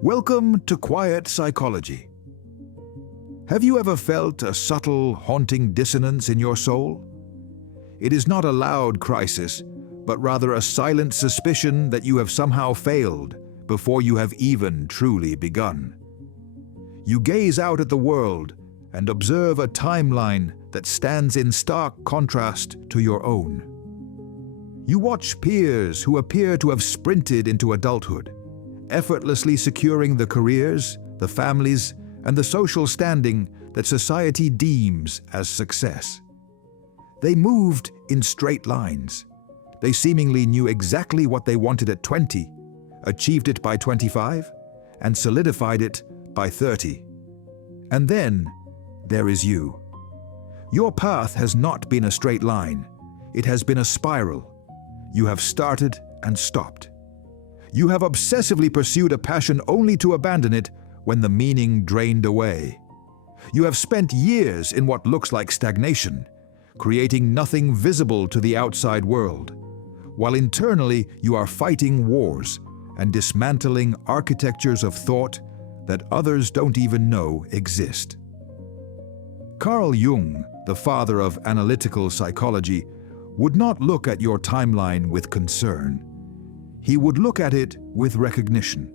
Welcome to Quiet Psychology. Have you ever felt a subtle, haunting dissonance in your soul? It is not a loud crisis, but rather a silent suspicion that you have somehow failed before you have even truly begun. You gaze out at the world and observe a timeline that stands in stark contrast to your own. You watch peers who appear to have sprinted into adulthood, effortlessly securing the careers, the families, and the social standing that society deems as success. They moved in straight lines. They seemingly knew exactly what they wanted at 20, achieved it by 25, and solidified it by 30. And then there is you. Your path has not been a straight line. It has been a spiral. You have started and stopped. You have obsessively pursued a passion only to abandon it when the meaning drained away. You have spent years in what looks like stagnation, creating nothing visible to the outside world, while internally you are fighting wars and dismantling architectures of thought that others don't even know exist. Carl Jung, the father of analytical psychology, would not look at your timeline with concern. He would look at it with recognition.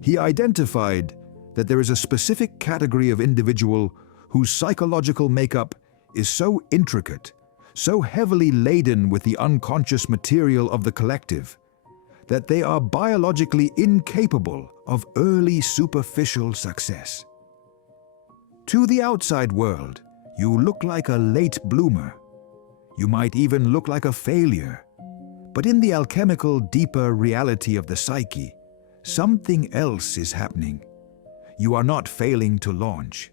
He identified that there is a specific category of individual whose psychological makeup is so intricate, so heavily laden with the unconscious material of the collective, that they are biologically incapable of early superficial success. To the outside world, you look like a late bloomer. You might even look like a failure. But in the alchemical, deeper reality of the psyche, something else is happening. You are not failing to launch.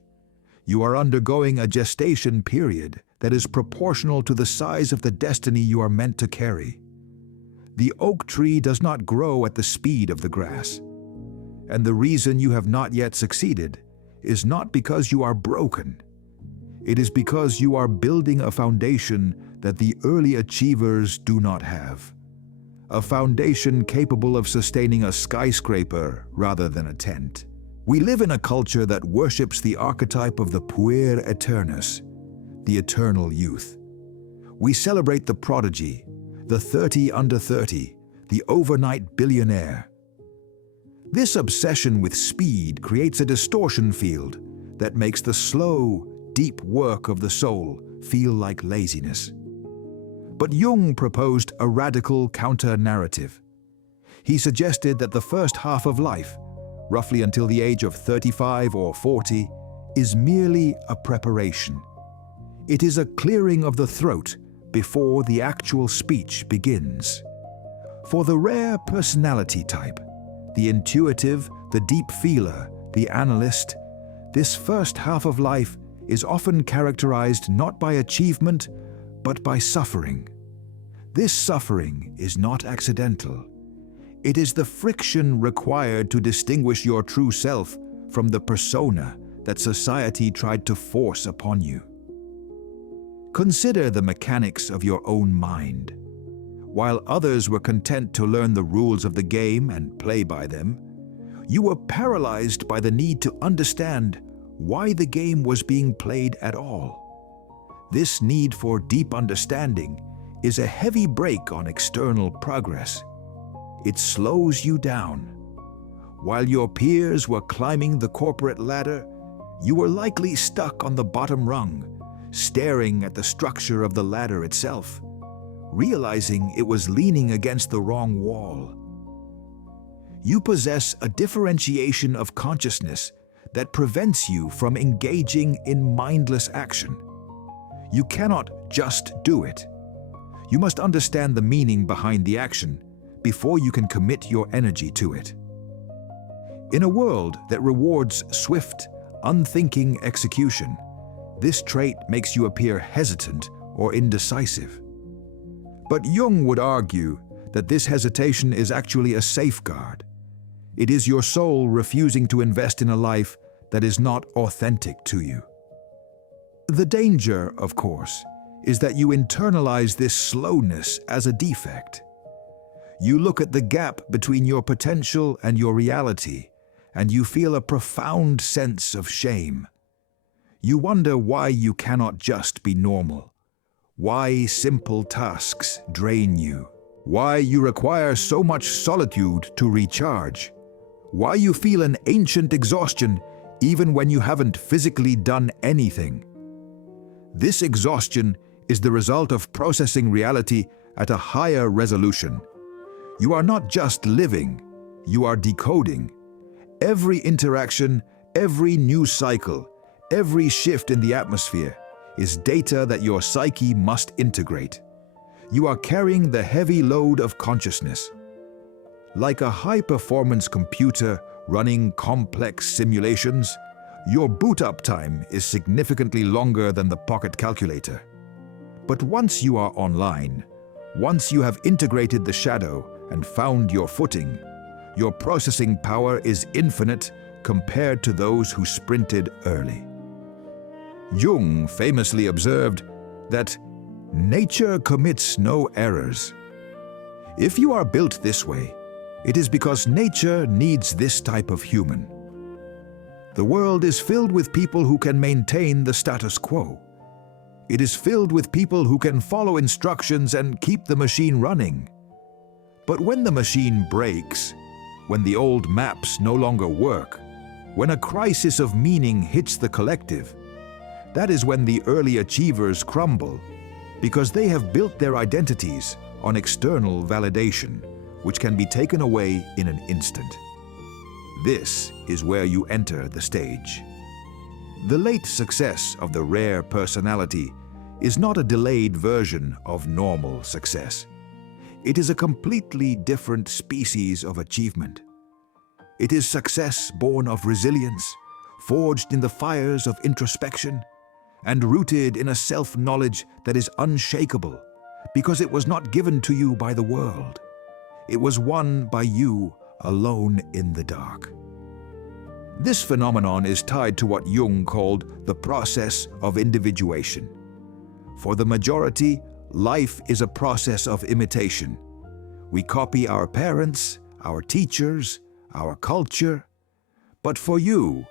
You are undergoing a gestation period that is proportional to the size of the destiny you are meant to carry. The oak tree does not grow at the speed of the grass. And the reason you have not yet succeeded is not because you are broken. It is because you are building a foundation that the early achievers do not have. A foundation capable of sustaining a skyscraper rather than a tent. We live in a culture that worships the archetype of the puer aeternus, the eternal youth. We celebrate the prodigy, the 30 under 30, the overnight billionaire. This obsession with speed creates a distortion field that makes the slow, deep work of the soul feel like laziness. But Jung proposed a radical counter-narrative. He suggested that the first half of life, roughly until the age of 35 or 40, is merely a preparation. It is a clearing of the throat before the actual speech begins. For the rare personality type, the intuitive, the deep feeler, the analyst, this first half of life is often characterized not by achievement, but by suffering. This suffering is not accidental. It is the friction required to distinguish your true self from the persona that society tried to force upon you. Consider the mechanics of your own mind. While others were content to learn the rules of the game and play by them, you were paralyzed by the need to understand why the game was being played at all. This need for deep understanding is a heavy brake on external progress. It slows you down. While your peers were climbing the corporate ladder, you were likely stuck on the bottom rung, staring at the structure of the ladder itself, realizing it was leaning against the wrong wall. You possess a differentiation of consciousness that prevents you from engaging in mindless action. You cannot just do it. You must understand the meaning behind the action before you can commit your energy to it. In a world that rewards swift, unthinking execution, this trait makes you appear hesitant or indecisive. But Jung would argue that this hesitation is actually a safeguard. It is your soul refusing to invest in a life that is not authentic to you. The danger, of course, is that you internalize this slowness as a defect. You look at the gap between your potential and your reality, and you feel a profound sense of shame. You wonder why you cannot just be normal, why simple tasks drain you, why you require so much solitude to recharge, why you feel an ancient exhaustion even when you haven't physically done anything. This exhaustion is the result of processing reality at a higher resolution. You are not just living, you are decoding. Every interaction, every news cycle, every shift in the atmosphere is data that your psyche must integrate. You are carrying the heavy load of consciousness. Like a high-performance computer running complex simulations, your boot-up time is significantly longer than the pocket calculator. But once you are online, once you have integrated the shadow and found your footing, your processing power is infinite compared to those who sprinted early. Jung famously observed that nature commits no errors. If you are built this way, it is because nature needs this type of human. The world is filled with people who can maintain the status quo. It is filled with people who can follow instructions and keep the machine running. But when the machine breaks, when the old maps no longer work, when a crisis of meaning hits the collective, that is when the early achievers crumble, because they have built their identities on external validation, which can be taken away in an instant. This is where you enter the stage. The late success of the rare personality is not a delayed version of normal success. It is a completely different species of achievement. It is success born of resilience, forged in the fires of introspection, and rooted in a self-knowledge that is unshakable, because it was not given to you by the world. It was won by you alone in the dark. This phenomenon is tied to what Jung called the process of individuation. For the majority, life is a process of imitation. We copy our parents, our teachers, our culture. But for you,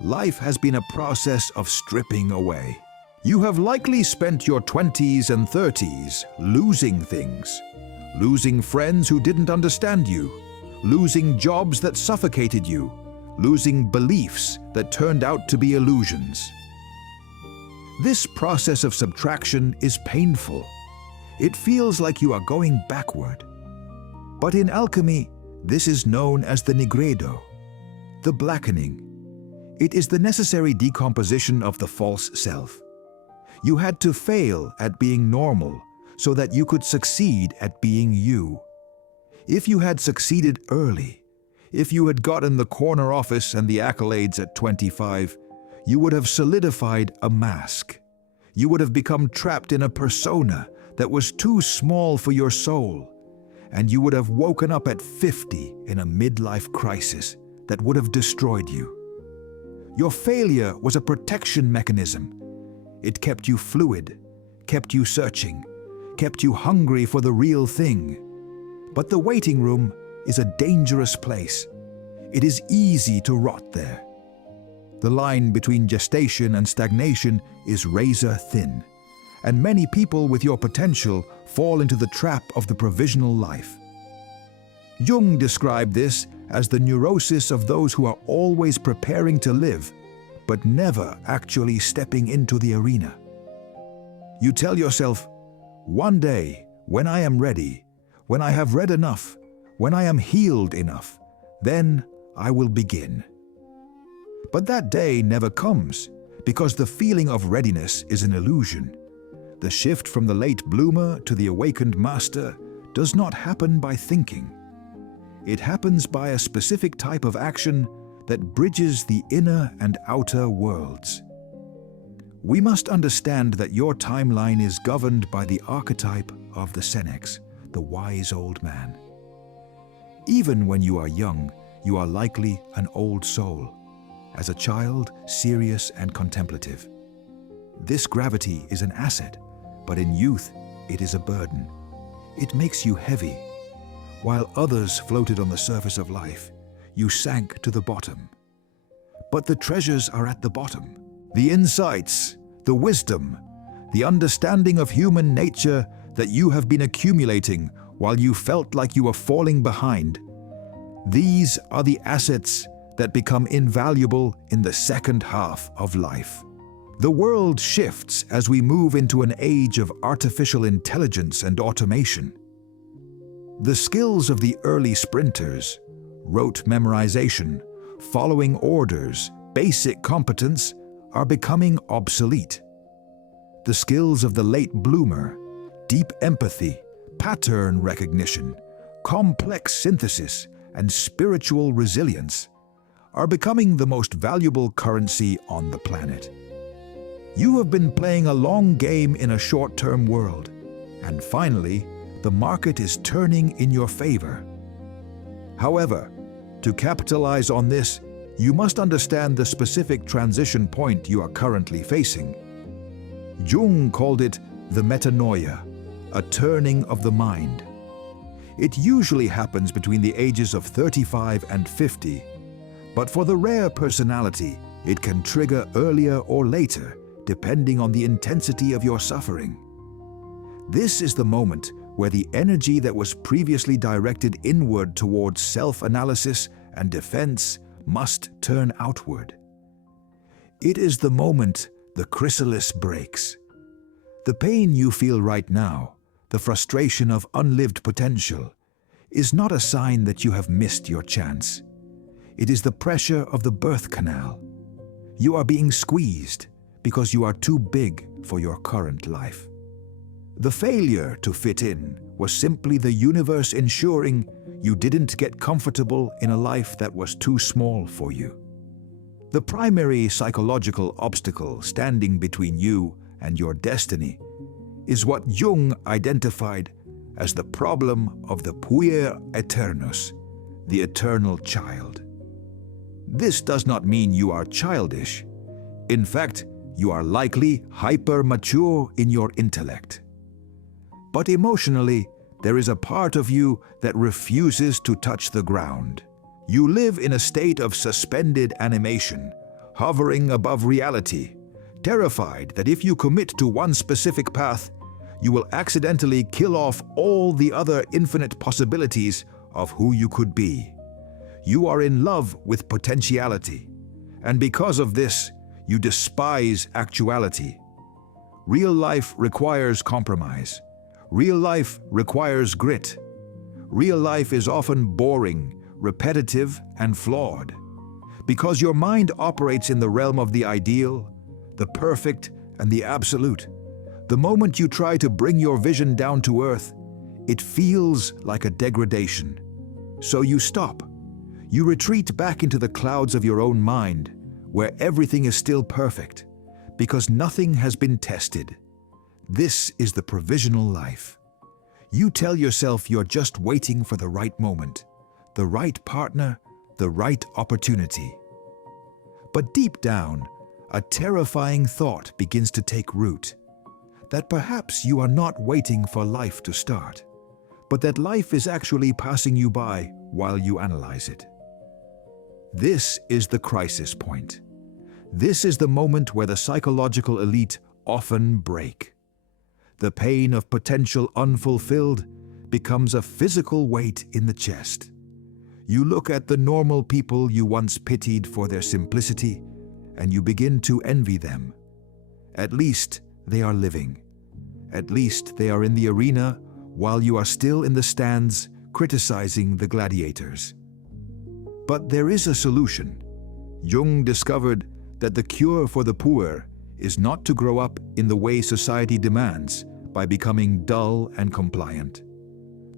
life has been a process of stripping away. You have likely spent your 20s and 30s losing things, losing friends who didn't understand you, losing jobs that suffocated you, losing beliefs that turned out to be illusions. This process of subtraction is painful. It feels like you are going backward. But in alchemy, this is known as the nigredo, the blackening. It is the necessary decomposition of the false self. You had to fail at being normal so that you could succeed at being you. If you had succeeded early, if you had gotten the corner office and the accolades at 25, you would have solidified a mask. You would have become trapped in a persona that was too small for your soul, and you would have woken up at 50 in a midlife crisis that would have destroyed you. Your failure was a protection mechanism. It kept you fluid, kept you searching, kept you hungry for the real thing. But the waiting room is a dangerous place. It is easy to rot there. The line between gestation and stagnation is razor thin, and many people with your potential fall into the trap of the provisional life. Jung described this as the neurosis of those who are always preparing to live, but never actually stepping into the arena. You tell yourself, one day, when I am ready, when I have read enough, when I am healed enough, then I will begin. But that day never comes, because the feeling of readiness is an illusion. The shift from the late bloomer to the awakened master does not happen by thinking. It happens by a specific type of action that bridges the inner and outer worlds. We must understand that your timeline is governed by the archetype of the Senex, the wise old man. Even when you are young, you are likely an old soul. As a child, serious and contemplative. This gravity is an asset, but in youth, it is a burden. It makes you heavy. While others floated on the surface of life, you sank to the bottom. But the treasures are at the bottom. The insights, the wisdom, the understanding of human nature that you have been accumulating while you felt like you were falling behind. These are the assets that become invaluable in the second half of life. The world shifts as we move into an age of artificial intelligence and automation. The skills of the early sprinters, rote memorization, following orders, basic competence, are becoming obsolete. The skills of the late bloomer, deep empathy, pattern recognition, complex synthesis, and spiritual resilience, are becoming the most valuable currency on the planet. You have been playing a long game in a short-term world, and finally, the market is turning in your favor. However, to capitalize on this, you must understand the specific transition point you are currently facing. Jung called it the metanoia, a turning of the mind. It usually happens between the ages of 35 and 50, but for the rare personality, it can trigger earlier or later, depending on the intensity of your suffering. This is the moment where the energy that was previously directed inward towards self-analysis and defense must turn outward. It is the moment the chrysalis breaks. The pain you feel right now, the frustration of unlived potential, is not a sign that you have missed your chance. It is the pressure of the birth canal. You are being squeezed because you are too big for your current life. The failure to fit in was simply the universe ensuring you didn't get comfortable in a life that was too small for you. The primary psychological obstacle standing between you and your destiny is what Jung identified as the problem of the puer aeternus, the eternal child. This does not mean you are childish. In fact, you are likely hyper-mature in your intellect. But emotionally, there is a part of you that refuses to touch the ground. You live in a state of suspended animation, hovering above reality, terrified that if you commit to one specific path, you will accidentally kill off all the other infinite possibilities of who you could be. You are in love with potentiality, and because of this, you despise actuality. Real life requires compromise. Real life requires grit. Real life is often boring, repetitive, and flawed. Because your mind operates in the realm of the ideal, the perfect, and the absolute, the moment you try to bring your vision down to earth, it feels like a degradation. So you stop. You retreat back into the clouds of your own mind, where everything is still perfect, because nothing has been tested. This is the provisional life. You tell yourself you're just waiting for the right moment, the right partner, the right opportunity. But deep down, a terrifying thought begins to take root, that perhaps you are not waiting for life to start, but that life is actually passing you by while you analyze it. This is the crisis point. This is the moment where the psychological elite often break. The pain of potential unfulfilled becomes a physical weight in the chest. You look at the normal people you once pitied for their simplicity, and you begin to envy them. At least they are living. At least they are in the arena while you are still in the stands criticizing the gladiators. But there is a solution. Jung discovered that the cure for the poor is not to grow up in the way society demands by becoming dull and compliant.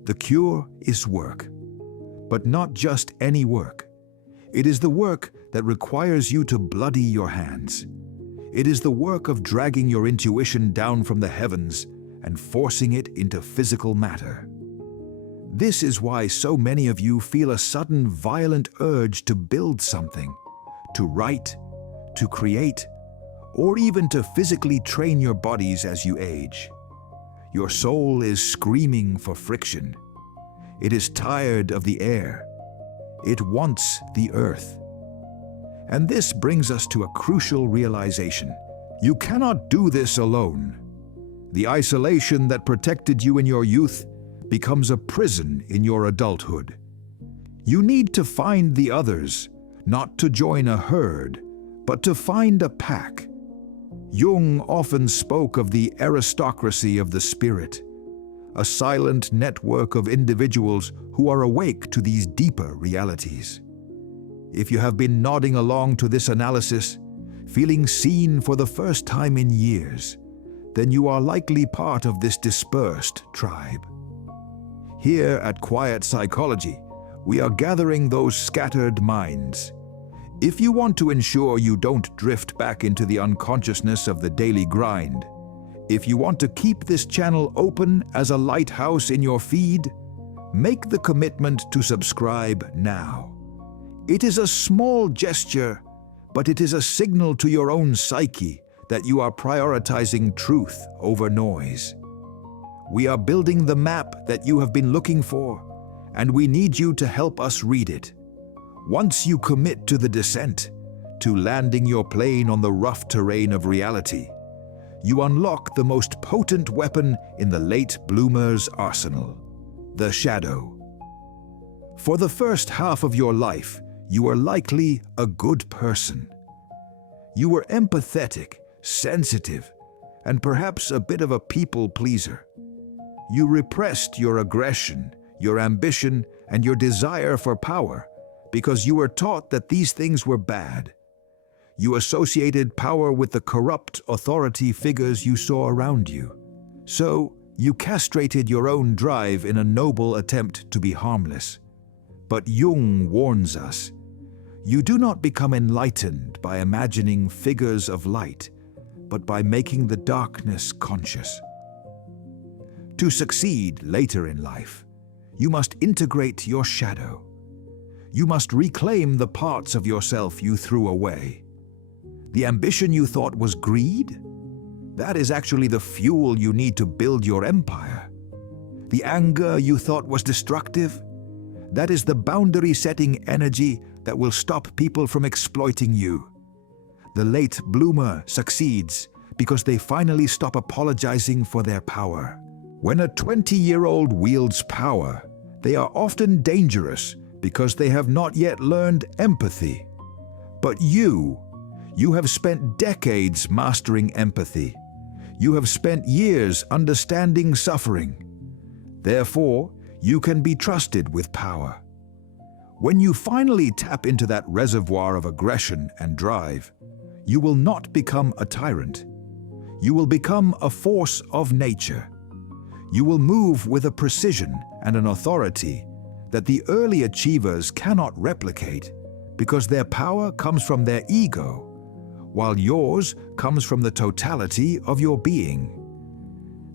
The cure is work. But not just any work. It is the work that requires you to bloody your hands. It is the work of dragging your intuition down from the heavens and forcing it into physical matter. This is why so many of you feel a sudden violent urge to build something, to write, to create, or even to physically train your bodies as you age. Your soul is screaming for friction. It is tired of the air. It wants the earth. And this brings us to a crucial realization. You cannot do this alone. The isolation that protected you in your youth becomes a prison in your adulthood. You need to find the others, not to join a herd, but to find a pack. Jung often spoke of the aristocracy of the spirit, a silent network of individuals who are awake to these deeper realities. If you have been nodding along to this analysis, feeling seen for the first time in years, then you are likely part of this dispersed tribe. Here at Quiet Psychology, we are gathering those scattered minds. If you want to ensure you don't drift back into the unconsciousness of the daily grind, if you want to keep this channel open as a lighthouse in your feed, make the commitment to subscribe now. It is a small gesture, but it is a signal to your own psyche that you are prioritizing truth over noise. We are building the map that you have been looking for, and we need you to help us read it. Once you commit to the descent, to landing your plane on the rough terrain of reality, you unlock the most potent weapon in the late bloomer's arsenal, the shadow. For the first half of your life, you are likely a good person. You were empathetic, sensitive, and perhaps a bit of a people pleaser. You repressed your aggression, your ambition, and your desire for power because you were taught that these things were bad. You associated power with the corrupt authority figures you saw around you. So, you castrated your own drive in a noble attempt to be harmless. But Jung warns us, you do not become enlightened by imagining figures of light, but by making the darkness conscious. To succeed later in life, you must integrate your shadow. You must reclaim the parts of yourself you threw away. The ambition you thought was greed? That is actually the fuel you need to build your empire. The anger you thought was destructive? That is the boundary-setting energy that will stop people from exploiting you. The late bloomer succeeds because they finally stop apologizing for their power. When a 20-year-old wields power, they are often dangerous because they have not yet learned empathy. But you have spent decades mastering empathy. You have spent years understanding suffering. Therefore, you can be trusted with power. When you finally tap into that reservoir of aggression and drive, you will not become a tyrant. You will become a force of nature. You will move with a precision and an authority that the early achievers cannot replicate because their power comes from their ego, while yours comes from the totality of your being.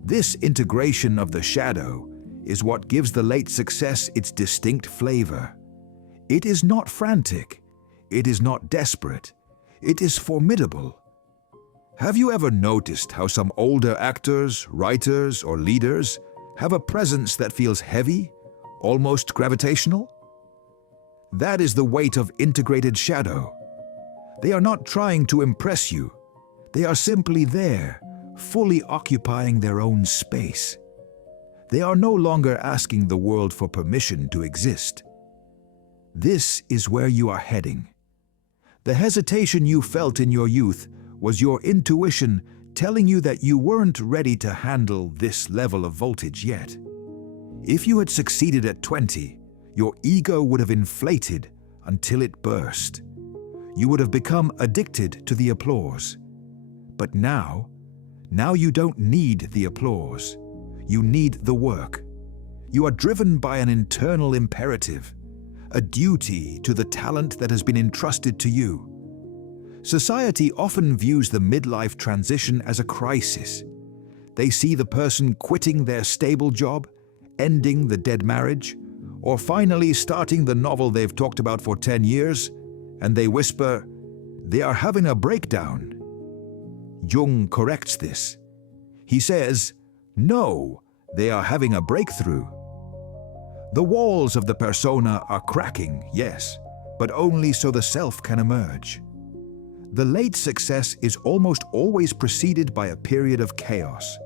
This integration of the shadow is what gives the late success its distinct flavor. It is not frantic, it is not desperate, it is formidable. Have you ever noticed how some older actors, writers, or leaders have a presence that feels heavy, almost gravitational? That is the weight of integrated shadow. They are not trying to impress you. They are simply there, fully occupying their own space. They are no longer asking the world for permission to exist. This is where you are heading. The hesitation you felt in your youth was your intuition telling you that you weren't ready to handle this level of voltage yet. If you had succeeded at 20, your ego would have inflated until it burst. You would have become addicted to the applause. But now you don't need the applause. You need the work. You are driven by an internal imperative, a duty to the talent that has been entrusted to you. Society often views the midlife transition as a crisis. They see the person quitting their stable job, ending the dead marriage, or finally starting the novel they've talked about for 10 years, and they whisper, they are having a breakdown. Jung corrects this. He says, no, they are having a breakthrough. The walls of the persona are cracking, yes, but only so the self can emerge. The late success is almost always preceded by a period of chaos.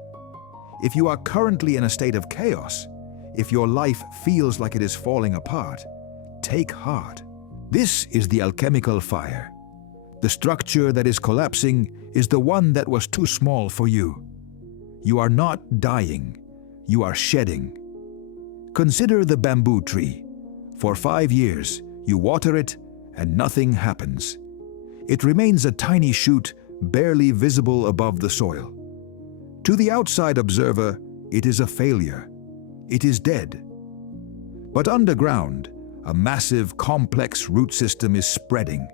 If you are currently in a state of chaos, if your life feels like it is falling apart, take heart. This is the alchemical fire. The structure that is collapsing is the one that was too small for you. You are not dying, you are shedding. Consider the bamboo tree. For 5 years, you water it and nothing happens. It remains a tiny shoot, barely visible above the soil. To the outside observer, it is a failure. It is dead. But underground, a massive, complex root system is spreading,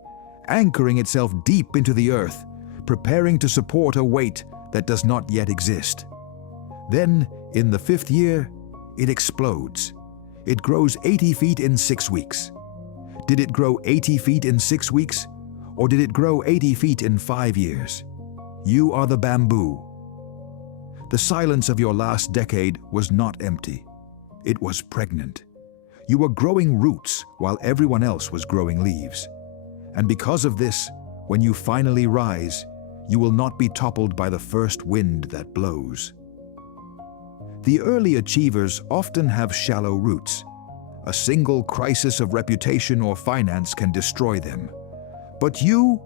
anchoring itself deep into the earth, preparing to support a weight that does not yet exist. Then, in the 5th year, it explodes. It grows 80 feet in 6 weeks. Did it grow 80 feet in 6 weeks? Or did it grow 80 feet in 5 years? You are the bamboo. The silence of your last decade was not empty. It was pregnant. You were growing roots while everyone else was growing leaves. And because of this, when you finally rise, you will not be toppled by the first wind that blows. The early achievers often have shallow roots. A single crisis of reputation or finance can destroy them. But you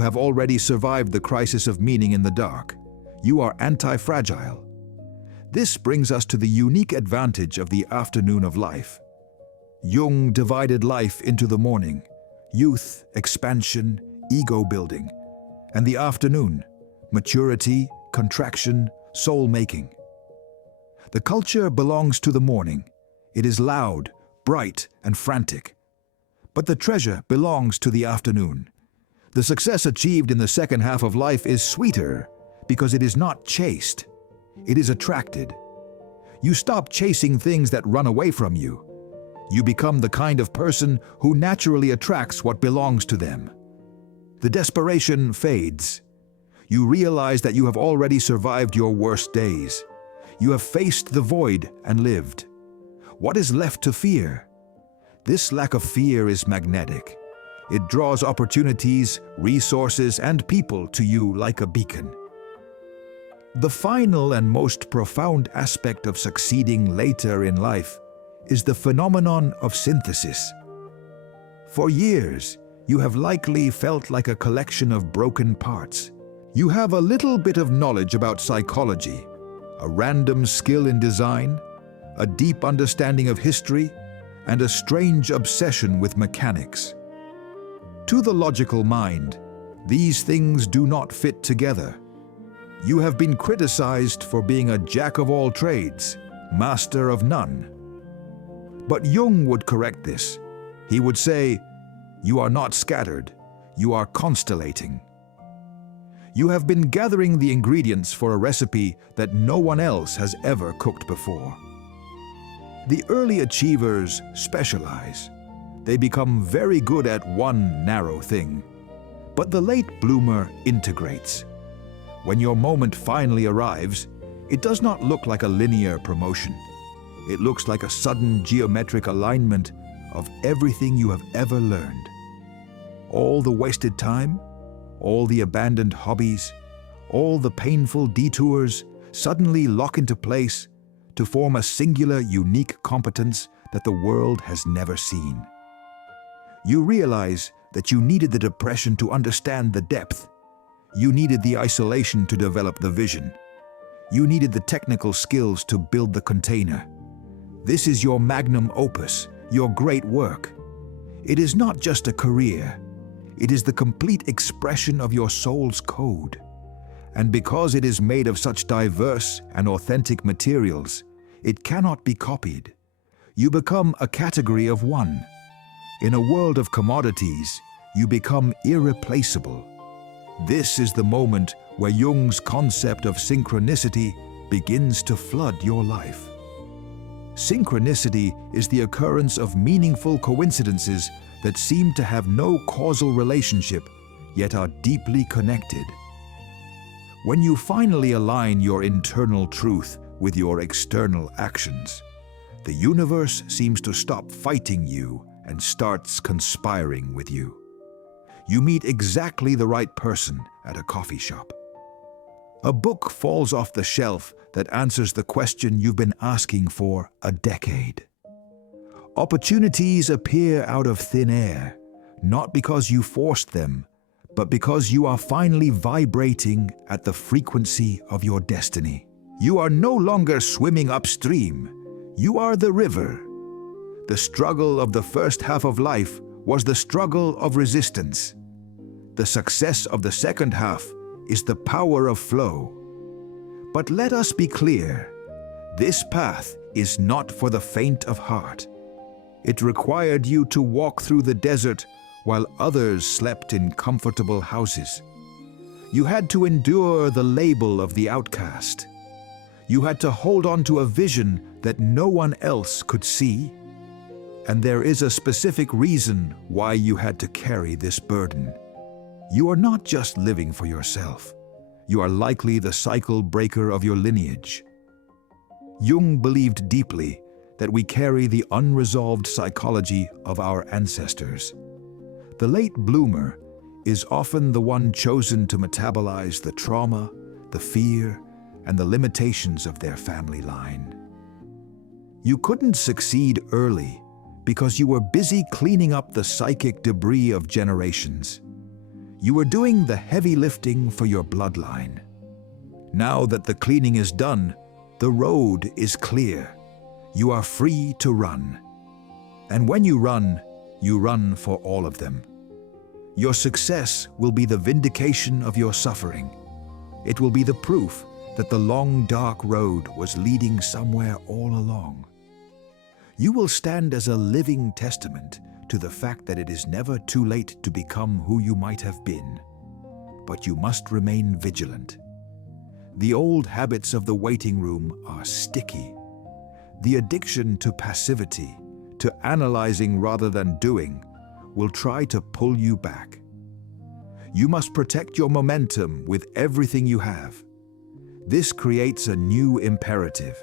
have already survived the crisis of meaning in the dark. You are anti-fragile. This brings us to the unique advantage of the afternoon of life. Jung divided life into the morning, youth, expansion, ego building, and the afternoon, maturity, contraction, soul-making. The culture belongs to the morning. It is loud, bright, and frantic. But the treasure belongs to the afternoon. The success achieved in the second half of life is sweeter because it is not chased. It is attracted. You stop chasing things that run away from you. You become the kind of person who naturally attracts what belongs to them. The desperation fades. You realize that you have already survived your worst days. You have faced the void and lived. What is left to fear? This lack of fear is magnetic. It draws opportunities, resources, and people to you like a beacon. The final and most profound aspect of succeeding later in life is the phenomenon of synthesis. For years, you have likely felt like a collection of broken parts. You have a little bit of knowledge about psychology, a random skill in design, a deep understanding of history, and a strange obsession with mechanics. To the logical mind, these things do not fit together. You have been criticized for being a jack of all trades, master of none. But Jung would correct this. He would say, "You are not scattered, you are constellating." You have been gathering the ingredients for a recipe that no one else has ever cooked before. The early achievers specialize. They become very good at one narrow thing. But the late bloomer integrates. When your moment finally arrives, it does not look like a linear promotion. It looks like a sudden geometric alignment of everything you have ever learned. All the wasted time, all the abandoned hobbies, all the painful detours suddenly lock into place to form a singular, unique competence that the world has never seen. You realize that you needed the depression to understand the depth. You needed the isolation to develop the vision. You needed the technical skills to build the container. This is your magnum opus, your great work. It is not just a career. It is the complete expression of your soul's code. And because it is made of such diverse and authentic materials, it cannot be copied. You become a category of one. In a world of commodities, you become irreplaceable. This is the moment where Jung's concept of synchronicity begins to flood your life. Synchronicity is the occurrence of meaningful coincidences that seem to have no causal relationship, yet are deeply connected. When you finally align your internal truth with your external actions, The universe seems to stop fighting you and starts conspiring with you. You meet exactly the right person at a coffee shop. A book falls off the shelf that answers the question you've been asking for a decade. Opportunities appear out of thin air, not because you forced them, but because you are finally vibrating at the frequency of your destiny. You are no longer swimming upstream. You are the river. The struggle of the first half of life was the struggle of resistance. The success of the second half is the power of flow. But let us be clear, this path is not for the faint of heart. It required you to walk through the desert while others slept in comfortable houses. You had to endure the label of the outcast. You had to hold on to a vision that no one else could see. And there is a specific reason why you had to carry this burden. You are not just living for yourself. You are likely the cycle breaker of your lineage. Jung believed deeply that we carry the unresolved psychology of our ancestors. The late bloomer is often the one chosen to metabolize the trauma, the fear, and the limitations of their family line. You couldn't succeed early because you were busy cleaning up the psychic debris of generations. You were doing the heavy lifting for your bloodline. Now that the cleaning is done, the road is clear. You are free to run. And when you run for all of them. Your success will be the vindication of your suffering. It will be the proof that the long, dark road was leading somewhere all along. You will stand as a living testament to the fact that it is never too late to become who you might have been. But you must remain vigilant. The old habits of the waiting room are sticky. The addiction to passivity, to analyzing rather than doing, will try to pull you back. You must protect your momentum with everything you have. This creates a new imperative.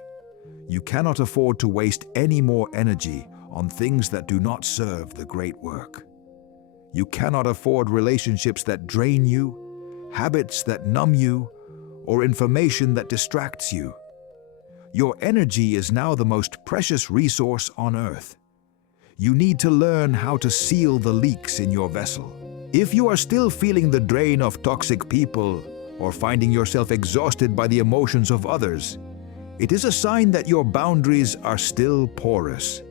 You cannot afford to waste any more energy on things that do not serve the great work. You cannot afford relationships that drain you, habits that numb you, or information that distracts you. Your energy is now the most precious resource on earth. You need to learn how to seal the leaks in your vessel. If you are still feeling the drain of toxic people or finding yourself exhausted by the emotions of others, it is a sign that your boundaries are still porous.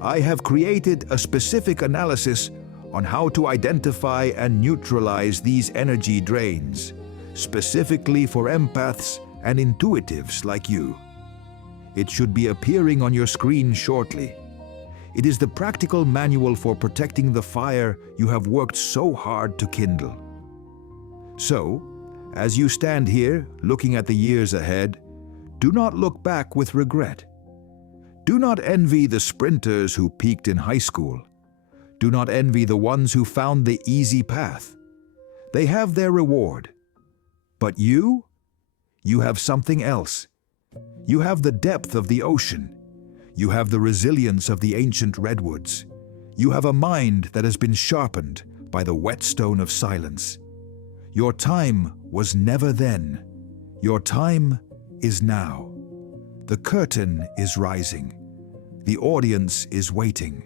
I have created a specific analysis on how to identify and neutralize these energy drains, specifically for empaths and intuitives like you. It should be appearing on your screen shortly. It is the practical manual for protecting the fire you have worked so hard to kindle. So, as you stand here looking at the years ahead, do not look back with regret. Do not envy the sprinters who peaked in high school. Do not envy the ones who found the easy path. They have their reward. But you have something else. You have the depth of the ocean. You have the resilience of the ancient redwoods. You have a mind that has been sharpened by the whetstone of silence. Your time was never then. Your time is now. The curtain is rising. The audience is waiting.